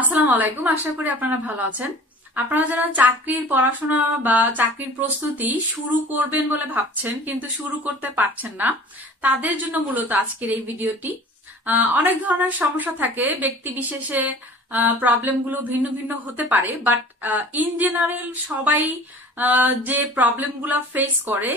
আসসালামু আলাইকুম। আশা করি আপনারা ভালো আছেন। আপনারা যারা চাকরির পড়াশোনা বা চাকরির প্রস্তুতি শুরু করবেন বলে ভাবছেন কিন্তু শুরু করতে পারছেন না, তাদের জন্য মূলত আজকের এই ভিডিওটি। অনেক ধরনের সমস্যা থাকে, ব্যক্তি বিশেষে প্রবলেমগুলো ভিন্ন ভিন্ন হতে পারে, বাট ইন জেনারেল সবাই যে প্রবলেমগুলো ফেস করে,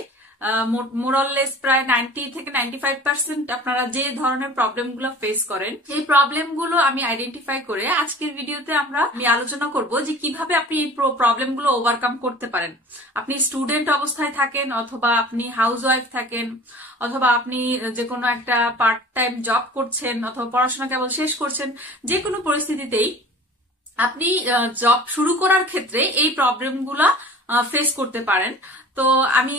মোরলেস প্রায় 90 থেকে 95% আপনারা যে ধরনের প্রবলেমগুলো ফেস করেন, সেই প্রবলেমগুলো আমি আইডেন্টিফাই করে আজকের ভিডিওতে আমি আলোচনা করব যে কিভাবে আপনি এই প্রবলেমগুলো ওভারকাম করতে পারেন। আপনি স্টুডেন্ট অবস্থায় থাকেন, অথবা আপনি হাউস ওয়াইফ থাকেন, অথবা আপনি যে কোনো একটা পার্ট টাইম জব করছেন, অথবা পড়াশোনা কেবল শেষ করছেন, যে কোনো পরিস্থিতিতেই আপনি জব শুরু করার ক্ষেত্রে এই প্রবলেমগুলা ফেস করতে পারেন। তো আমি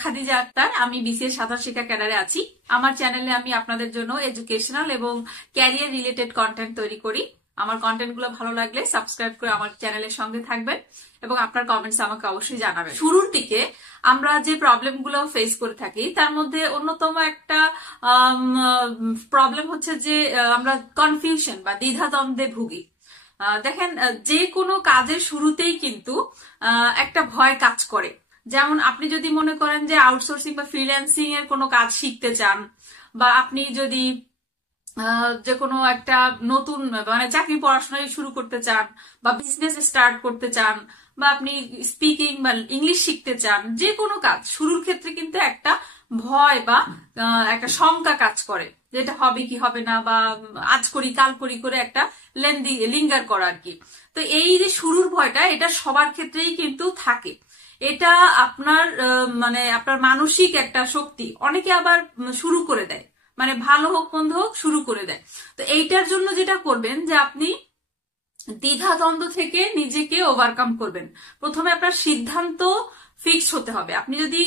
খাদিজা আক্তার, আমি বিসিএস সাঁতার শিক্ষা ক্যাডারে আছি। আমার চ্যানেলে আমি আপনাদের জন্য এডুকেশনাল এবং ক্যারিয়ার রিলেটেড কন্টেন্ট তৈরি করি। আমার কন্টেন্ট গুলো ভালো লাগলে সাবস্ক্রাইব করে আমার চ্যানেলের সঙ্গে থাকবেন এবং আপনার কমেন্টস আমাকে অবশ্যই জানাবেন। শুরুর দিকে আমরা যে প্রবলেম গুলো ফেস করে থাকি তার মধ্যে অন্যতম একটা প্রবলেম হচ্ছে যে আমরা কনফিউশন বা দ্বিধাদ্বন্দ্বে ভুগি। দেখেন, যে কোনো কাজের শুরুতেই কিন্তু একটা ভয় কাজ করে। যেমন আপনি যদি মনে করেন যে আউটসোর্সিং বা ফ্রিল্যান্সিং এর কোনো কাজ শিখতে চান, বা আপনি যদি যে কোনো একটা নতুন চাকরি পড়াশোনা শুরু করতে চান, বা বিজনেস স্টার্ট করতে চান, বা আপনি স্পিকিং বা ইংলিশ শিখতে চান, যে কোনো কাজ শুরুর ক্ষেত্রে কিন্তু একটা ভয় বা একটা শঙ্কা কাজ করে, যেটা হবে কি হবে না, বা আজ করি কাল করি করে একটা লিঙ্গার করা আর কি। তো এই যে শুরুর ভয়টা, এটা সবার ক্ষেত্রেই কিন্তু থাকে। এটা আপনার আপনার মানসিক একটা শক্তি। অনেকে আবার শুরু করে দেয়, ভালো হোক মন্দ হোক শুরু করে দেয়। তো এইটার জন্য যেটা করবেন যে আপনি দ্বিধাদ্বন্দ্ব থেকে নিজেকে ওভারকাম করবেন। প্রথমে আপনার সিদ্ধান্ত ফিক্স হতে হবে। আপনি যদি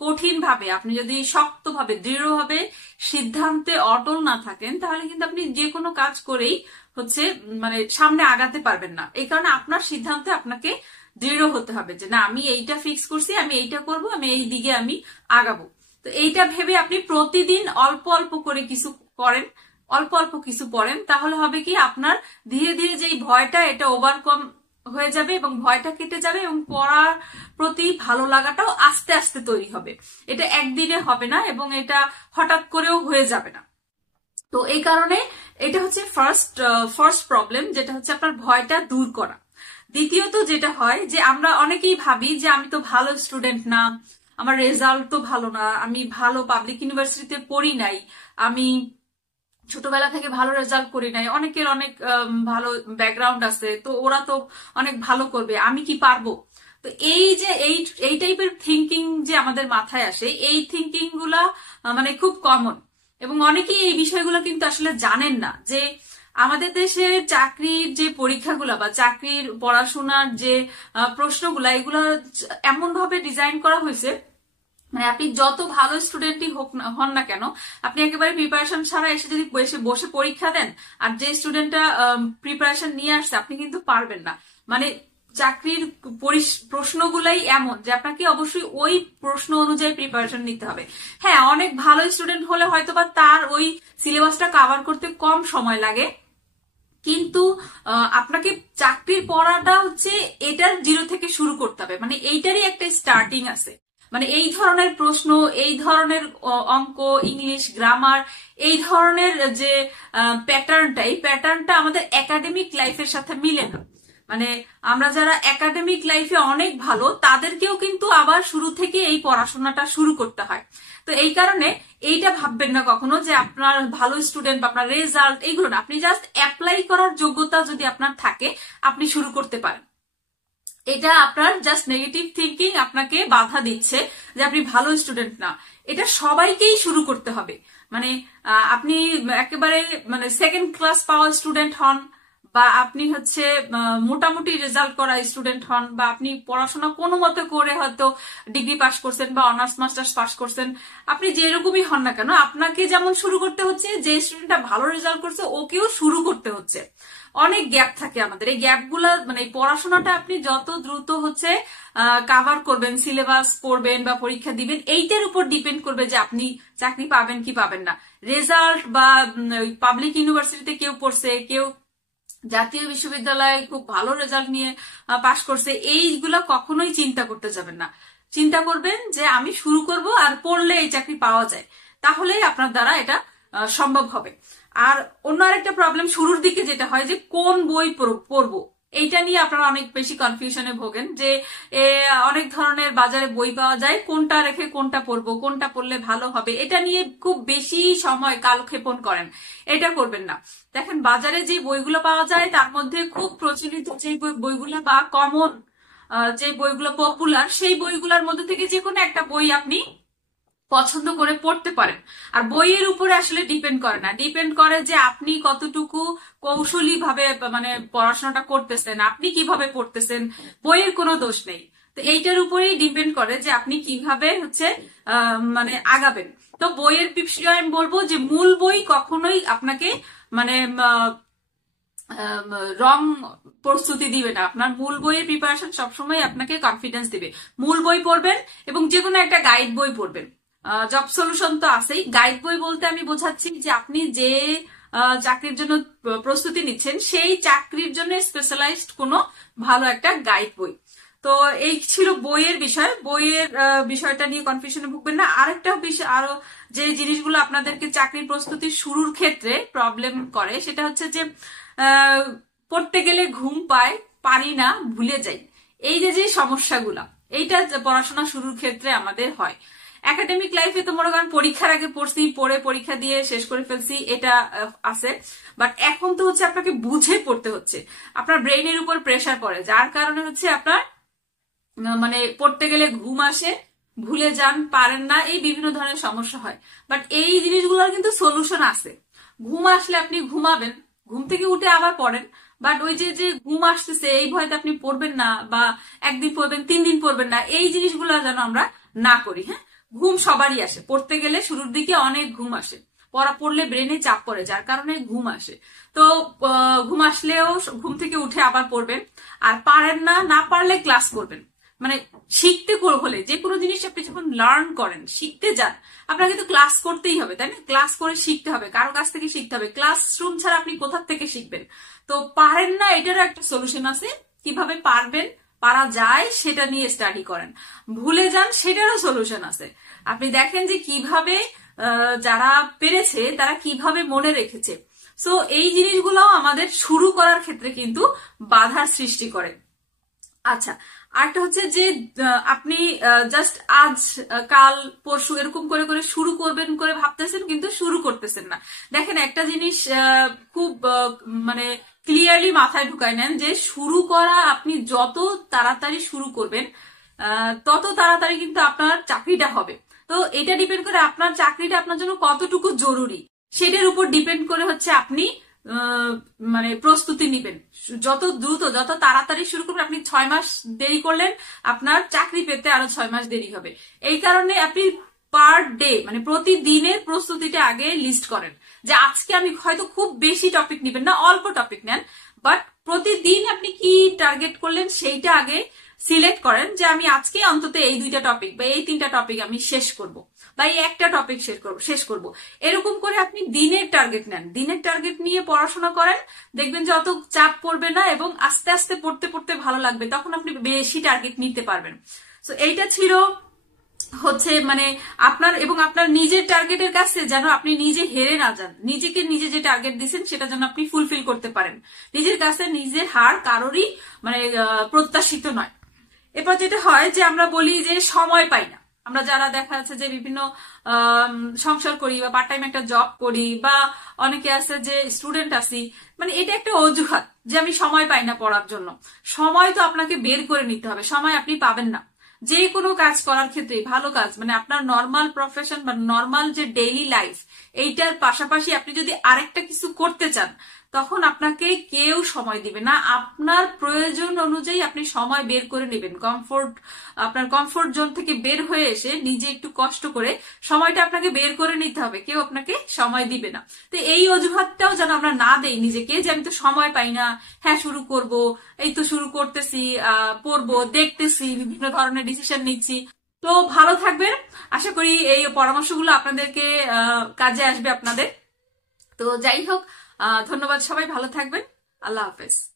কঠিন ভাবে, আপনি যদি শক্তভাবে দৃঢ়ভাবে সিদ্ধান্তে অটল না থাকেন, তাহলে কিন্তু আপনি যে কোনো কাজ করেই সামনে আগাতে পারবেন না। এই কারণে আপনার সিদ্ধান্তে আপনাকে দৃঢ় হতে হবে যে না, আমি এইটা ফিক্স করছি, আমি এইটা করব, আমি এই দিকে আমি আগাবো। তো এইটা ভেবে আপনি প্রতিদিন অল্প অল্প করে কিছু করেন, অল্প অল্প কিছু পড়েন, তাহলে হবে কি আপনার ধীরে ধীরে যে ভয়টা, এটা ওভারকাম হয়ে যাবে এবং ভয়টা কেটে যাবে, এবং পড়ার প্রতি ভালো লাগাটাও আস্তে আস্তে তৈরি হবে। এটা একদিনে হবে না এবং এটা হঠাৎ করেও হয়ে যাবে না। তো এই কারণে এটা হচ্ছে ফার্স্ট প্রবলেম, যেটা হচ্ছে আপনার ভয়টা দূর করা। দ্বিতীয়ত যেটা হয় যে আমরা অনেকেই ভাবি যে আমি তো ভালো স্টুডেন্ট না, আমার রেজাল্ট তো ভালো না, আমি ভালো পাবলিক ইউনিভার্সিটিতে পড়ি নাই, আমি ছোটবেলা থেকে ভালো রেজাল্ট করি নাই, অনেকের অনেক ভালো ব্যাকগ্রাউন্ড আছে, তো ওরা তো অনেক ভালো করবে, আমি কি পারবো? তো এই যে এই টাইপের থিঙ্কিং যে আমাদের মাথায় আসে, এই থিঙ্কিং গুলা খুব কমন, এবং অনেকেই এই বিষয়গুলো কিন্তু আসলে জানেন না যে আমাদের দেশে চাকরির যে পরীক্ষাগুলা বা চাকরির পড়াশোনার যে প্রশ্নগুলা, এগুলো এমন ভাবে ডিজাইন করা হয়েছে, আপনি যত ভালো স্টুডেন্টই হন না কেন, আপনি একেবারে প্রিপারেশন ছাড়া এসে যদি বসে পরীক্ষা দেন, আর যে স্টুডেন্টটা প্রিপারেশন নিয়ে আসছে, আপনি কিন্তু পারবেন না। চাকরির প্রশ্নগুলাই এমন যে আপনাকে অবশ্যই ওই প্রশ্ন অনুযায়ী প্রিপারেশন নিতে হবে। হ্যাঁ, অনেক ভালো স্টুডেন্ট হলে হয়তোবা তার ওই সিলেবাসটা কভার করতে কম সময় লাগে, কিন্তু আপনাকে চাকরির পড়াটা হচ্ছে এটার জিরো থেকে শুরু করতে হবে। এইটারই একটা স্টার্টিং আছে। এই ধরনের প্রশ্ন, এই ধরনের অঙ্ক, ইংলিশ, গ্রামার, এই ধরনের যে প্যাটার্নটা, এই প্যাটার্নটা আমাদের একাডেমিক লাইফের সাথে মিলে না। আমরা যারা একাডেমিক লাইফে অনেক ভালো, তাদেরকেও কিন্তু আবার শুরু থেকে এই পড়াশোনাটা শুরু করতে হয়। তো এই কারণে এইটা ভাববেন না কখনো যে আপনার ভালো স্টুডেন্ট বা আপনার রেজাল্ট এইগুলো না, আপনি জাস্ট অ্যাপ্লাই করার যোগ্যতা যদি আপনার থাকে, আপনি শুরু করতে পারেন। এটা আপনার জাস্ট নেগেটিভ থিঙ্কিং আপনাকে বাধা দিচ্ছে যে আপনি ভালো স্টুডেন্ট না। এটা সবাইকেই শুরু করতে হবে। আপনি একেবারে সেকেন্ড ক্লাস পাওয়া স্টুডেন্ট হন, বা আপনি হচ্ছে মোটামুটি রেজাল্ট করা স্টুডেন্ট হন, বা আপনি পড়াশোনা কোনো মতে করে হয়তো ডিগ্রি পাস করছেন বা অনার্স মাস্টার্স পাস করছেন, আপনি যেরকমই হন না কেন, আপনাকে যেমন শুরু করতে হচ্ছে, যে স্টুডেন্টটা ভালো রেজাল্ট করছে ওকেও শুরু করতে হচ্ছে। অনেক গ্যাপ থাকে আমাদের, এই গ্যাপগুলো এই পড়াশোনাটা আপনি যত দ্রুত হচ্ছে কাভার করবেন, সিলেবাস পড়বেন বা পরীক্ষা দিবেন, এইটার উপর ডিপেন্ড করবে যে আপনি চাকরি পাবেন কি পাবেন না। রেজাল্ট বা পাবলিক ইউনিভার্সিটিতে কেউ পড়ছে, কেউ জাতীয় বিশ্ববিদ্যালয়ে খুব ভালো রেজাল্ট নিয়ে পাশ করছে, এইগুলো কখনোই চিন্তা করতে যাবেন না। চিন্তা করবেন যে আমি শুরু করব আর পড়লে এই চাকরি পাওয়া যায়, তাহলেই আপনার দ্বারা এটা সম্ভব হবে। আর অন্য আরেকটা প্রবলেম শুরুর দিকে যেটা হয় যে কোন বই পড়বো, এইটা নিয়ে আপনারা অনেক বেশি কনফিউশনে ভোগেন যে অনেক ধরনের বাজারে বই পাওয়া যায়, কোনটা রেখে কোনটা পড়বো, কোনটা পড়লে ভালো হবে, এটা নিয়ে খুব বেশি সময় কালক্ষেপণ করেন। এটা করবেন না। দেখেন বাজারে যে বইগুলো পাওয়া যায় তার মধ্যে খুব প্রচলিত যে বইগুলো বা কমন যে বইগুলো পপুলার, সেই বইগুলোর মধ্যে থেকে যে কোনো একটা বই আপনি পছন্দ করে পড়তে পারেন। আর বইয়ের উপরে আসলে ডিপেন্ড করে না, ডিপেন্ড করে যে আপনি কতটুকু কৌশলী ভাবে মানে পড়াশোনাটা করতেছেন, আপনি কিভাবে পড়তেছেন, বইয়ের কোনো দোষ নেই। তো এইটার উপরেই ডিপেন্ড করে যে আপনি কিভাবে হচ্ছে মানে আগাবেন। তো বইয়ের বিষয়ে আমি বলবো যে মূল বই কখনোই আপনাকে মানে রং প্রস্তুতি দিবে না। আপনার মূল বইয়ের প্রিপারেশন সবসময় আপনাকে কনফিডেন্স দিবে। মূল বই পড়বেন এবং যে কোনো একটা গাইড বই পড়বেন। জব সলিউশন তো আছেই। গাইড বই বলতে আমি বোঝাচ্ছি যে আপনি যে চাকরির জন্য প্রস্তুতি নিচ্ছেন সেই চাকরির জন্য স্পেশালাইজড কোনো ভালো একটা গাইড বই। তো এই ছিল বইয়ের বিষয়। বইয়ের বিষয়টা নিয়ে কনফিউশনে ভুগবেন না। আরেকটা বিষয়, আরো যে জিনিসগুলো আপনাদেরকে চাকরির প্রস্তুতি শুরুর ক্ষেত্রে প্রবলেম করে সেটা হচ্ছে যে পড়তে গেলে ঘুম পায়, পারি না, ভুলে যাই। এই যে সমস্যাগুলা, এইটা পড়াশোনা শুরুর ক্ষেত্রে আমাদের হয়। একাডেমিক লাইফে তো মনে করেন পরীক্ষার আগে পড়ছি, পড়ে পরীক্ষা দিয়ে শেষ করে ফেলছি, এটা আছে। বাট এখন তো হচ্ছে আপনাকে বুঝে পড়তে হচ্ছে, আপনার ব্রেইনের উপর প্রেসার পড়ে, যার কারণে হচ্ছে আপনার মানে পড়তে গেলে ঘুম আসে, ভুলে যান, পারেন না, এই বিভিন্ন ধরনের সমস্যা হয়। বাট এই জিনিসগুলোর কিন্তু সলিউশন আছে। ঘুম আসলে আপনি ঘুমাবেন, ঘুম থেকে উঠে আবার পড়েন। বাট ওই যে ঘুম আসতেছে এই ভয়তে আপনি পড়বেন না, বা একদিন পড়বেন 3 দিন পড়বেন না, এই জিনিসগুলো যেন আমরা না করি। হ্যাঁ, ঘুম সবারই আসে, পড়তে গেলে শুরুর দিকে অনেক ঘুম আসে, পড়লে ব্রেনে চাপ পড়ে, যার কারণে ঘুম আসে। তো ঘুম আসলেও ঘুম থেকে উঠে আবার পড়বেন। আর পারেন না, না পারলে ক্লাস করবেন। মানে শিখতে হলে যে কোনো জিনিস আপনি যখন লার্ন করেন, শিখতে যান, আপনাকে তো ক্লাস করতেই হবে, তাই না? ক্লাস করে শিখতে হবে, কারো কাছ থেকে শিখতে হবে। ক্লাসরুম ছাড়া আপনি কোথা থেকে শিখবেন? তো পারেন না, এটারও একটা সলিউশন আছে। কিভাবে পারবেন, পারা যায় সেটা নিয়ে স্টাডি করেন। ভুলে যান, সেটারও সলিউশন আছে। আপনি দেখেন যে কিভাবে যারা পেরেছে তারা কিভাবে মনে রেখেছে। সো এই জিনিসগুলো আমাদের শুরু করার ক্ষেত্রে কিন্তু বাধার সৃষ্টি করে। আচ্ছা, আরেকটা হচ্ছে যে আপনি জাস্ট আজ কাল পরশু এরকম করে করে শুরু করবেন করে ভাবতেছেন, কিন্তু শুরু করতেছেন না। দেখেন একটা জিনিস খুব মানে ক্লিয়ারলি মাথায় ঢুকায় নেন যে শুরু করা, আপনি যত তাড়াতাড়ি শুরু করবেন তত তাড়াতাড়ি কিন্তু আপনার চাকরিটা হবে। তো এটা ডিপেন্ড করে আপনার চাকরিটা আপনার জন্য কতটুকু জরুরি, সেটার উপর ডিপেন্ড করে হচ্ছে আপনি মানে প্রস্তুতি নিবেন। যত দ্রুত, যত তাড়াতাড়ি শুরু করবেন, আপনি 6 মাস দেরি করলেন, আপনার চাকরি পেতে আরো 6 মাস দেরি হবে। এই কারণে আপনি পার ডে মানে প্রতিদিনের প্রস্তুতিটা আগে লিস্ট করেন, যে আজকে আমি হয়তো খুব বেশি টপিক নিবেন না, অল্প টপিক নেন, বাট প্রতিদিন আপনি কি টার্গেট করলেন সেইটা আগে সিলেক্ট করেন, যে আমি আজকে অন্তত এই 2টা টপিক বা এই 3টা টপিক আমি শেষ করব, বা এই একটা টপিক শেষ করব। এরকম করে আপনি দিনের টার্গেট নেন, দিনের টার্গেট নিয়ে পড়াশোনা করেন, দেখবেন যে অত চাপ পড়বে না এবং আস্তে আস্তে পড়তে পড়তে ভালো লাগবে, তখন আপনি বেশি টার্গেট নিতে পারবেন। তো এইটা ছিল হচ্ছে মানে আপনার এবং আপনার নিজের টার্গেটের কাছে যেন আপনি নিজে হেরে না যান। নিজেকে নিজে যে টার্গেট দিচ্ছেন সেটা যেন আপনি ফুলফিল করতে পারেন। নিজের কাছে নিজের হার কারোরই মানে প্রত্যাশিত নয়। এরপর যেটা হয় যে আমরা বলি যে সময় পাই না। আমরা যারা দেখা যাচ্ছে যে বিভিন্ন সংসার করি বা পার্ট টাইম একটা জব করি, বা অনেকে আছে যে স্টুডেন্ট আছি, মানে এটা একটা অজুহাত যে আমি সময় পাই না পড়ার জন্য। সময় তো আপনাকে বের করে নিতে হবে, সময় আপনি পাবেন না। যে কোনো কাজ করার ক্ষেত্রে, ভালো কাজ মানে আপনার নর্মাল প্রফেশন বা নর্মাল যে ডেইলি লাইফ, এইটার পাশাপাশি আপনি যদি আরেকটা কিছু করতে চান, তখন আপনাকে কেউ সময় দিবে না। আপনার প্রয়োজন অনুযায়ী আপনি সময় বের করে নেবেন। আপনার কমফোর্ট জোন থেকে বের হয়ে এসে নিজে একটু কষ্ট করে সময়টা আপনাকে বের করে নিতে হবে, কেউ আপনাকে সময় দিবে না। তো এই অজুহাতটাও যেন আমরা না দেই নিজেকে, যে আমি তো সময় পাই না, হ্যাঁ শুরু করব, এই তো শুরু করতেছি, পড়বো, দেখতেছি, বিভিন্ন ধরনের ডিসিশন নিচ্ছি। তো ভালো থাকবেন, আশা করি এই পরামর্শগুলো আপনাদেরকে কাজে আসবে আপনাদের। তো যাই হোক, ধন্যবাদ, সবাই ভালো থাকবেন। আল্লাহ হাফেজ।